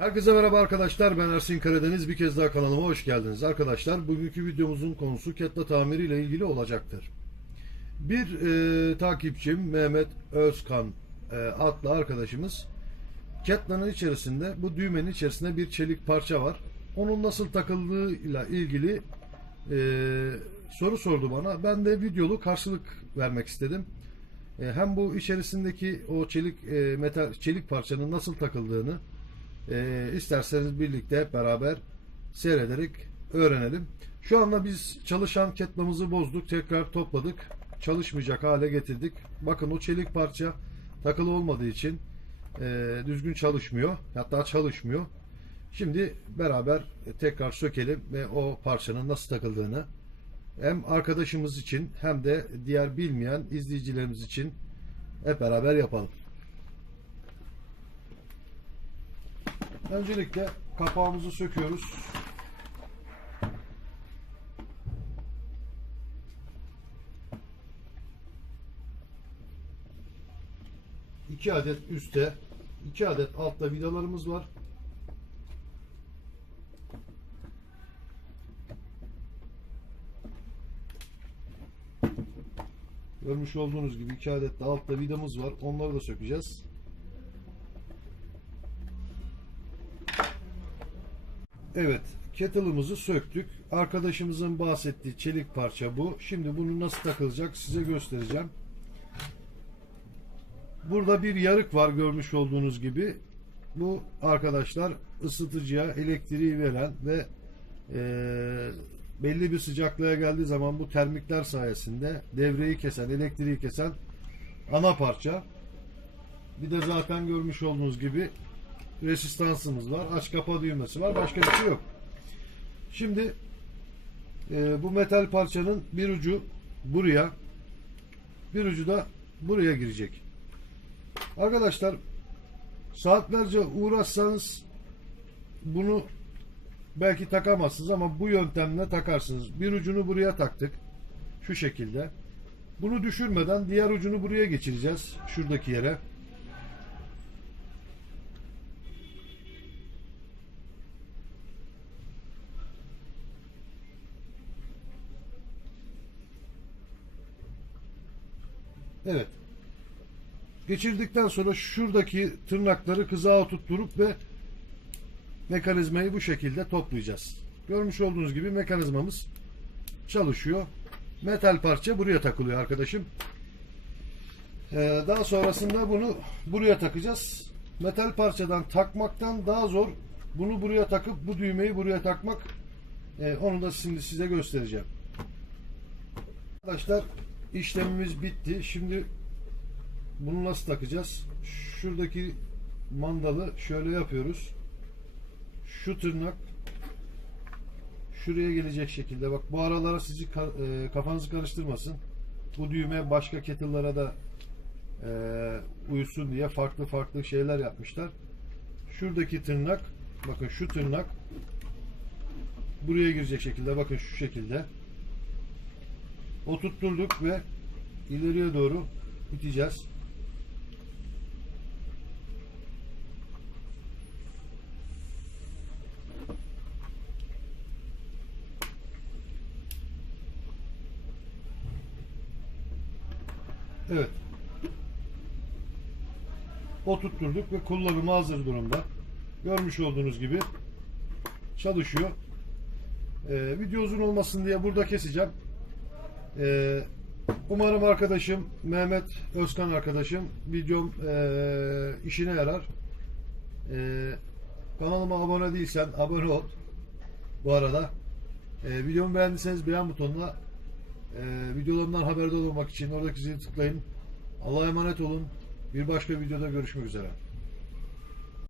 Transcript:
Herkese merhaba arkadaşlar ben Ersin Karadeniz. Bir kez daha kanalıma hoş geldiniz. Arkadaşlar bugünkü videomuzun konusu kettle tamiri ile ilgili olacaktır. Bir e, takipçim Mehmet Özkan e, adlı arkadaşımız kettle'ın içerisinde bu düğmenin içerisinde bir çelik parça var. Onun nasıl takıldığıyla ilgili e, soru sordu bana. Ben de videolu karşılık vermek istedim. E, hem bu içerisindeki o çelik e, metal çelik parçanın nasıl takıldığını e, isterseniz birlikte beraber seyrederek öğrenelim. Şu anda biz çalışan ketlamızı bozduk. Tekrar topladık. Çalışmayacak hale getirdik. Bakın o çelik parça takılı olmadığı için e, düzgün çalışmıyor. Hatta çalışmıyor. Şimdi beraber tekrar sökelim ve o parçanın nasıl takıldığını hem arkadaşımız için hem de diğer bilmeyen izleyicilerimiz için hep beraber yapalım. Öncelikle kapağımızı söküyoruz. İki adet üstte, iki adet altta vidalarımız var. Görmüş olduğunuz gibi iki adet de altta vidamız var. Onları da sökeceğiz. Evet, kettle'ımızı söktük. Arkadaşımızın bahsettiği çelik parça bu. Şimdi bunu nasıl takılacak size göstereceğim. Burada bir yarık var görmüş olduğunuz gibi. Bu arkadaşlar ısıtıcıya elektriği veren ve eee, belli bir sıcaklığa geldiği zaman bu termikler sayesinde devreyi kesen, elektriği kesen ana parça. Bir de zaten görmüş olduğunuz gibi resistansımız var. Aç kapa düğmesi var. Başka bir şey yok. Şimdi e, bu metal parçanın bir ucu buraya bir ucu da buraya girecek. Arkadaşlar saatlerce uğraşsanız bunu belki takamazsınız ama bu yöntemle takarsınız. Bir ucunu buraya taktık. Şu şekilde. Bunu düşürmeden diğer ucunu buraya geçireceğiz. Şuradaki yere. Evet. Geçirdikten sonra şuradaki tırnakları kızağa tutturup ve mekanizmayı bu şekilde toplayacağız. Görmüş olduğunuz gibi mekanizmamız çalışıyor. Metal parça buraya takılıyor arkadaşım. Ee, daha sonrasında bunu buraya takacağız. Metal parçadan takmaktan daha zor. Bunu buraya takıp bu düğmeyi buraya takmak. Ee, onu da şimdi size göstereceğim. Arkadaşlar işlemimiz bitti. Şimdi bunu nasıl takacağız? Şuradaki mandalı şöyle yapıyoruz. Şu tırnak şuraya gelecek şekilde bak bu aralara sizi e, kafanızı karıştırmasın. Bu düğme başka kettle'lara da e, uyusun diye farklı farklı şeyler yapmışlar. Şuradaki tırnak bakın şu tırnak buraya girecek şekilde bakın şu şekilde oturtturduk ve ileriye doğru iteceğiz. Evet. Oturtturduk ve kullanıma hazır durumda. Görmüş olduğunuz gibi çalışıyor. Ee, video uzun olmasın diye burada keseceğim. Ee, umarım arkadaşım Mehmet Özkan arkadaşım videom ee, işine yarar. Ee, kanalıma abone değilsen abone ol. Bu arada ee, videomu beğendiyseniz beğen butonuna ee, videolarımdan haberdar olmak için oradaki zili tıklayın. Allah'a emanet olun. Bir başka videoda görüşmek üzere.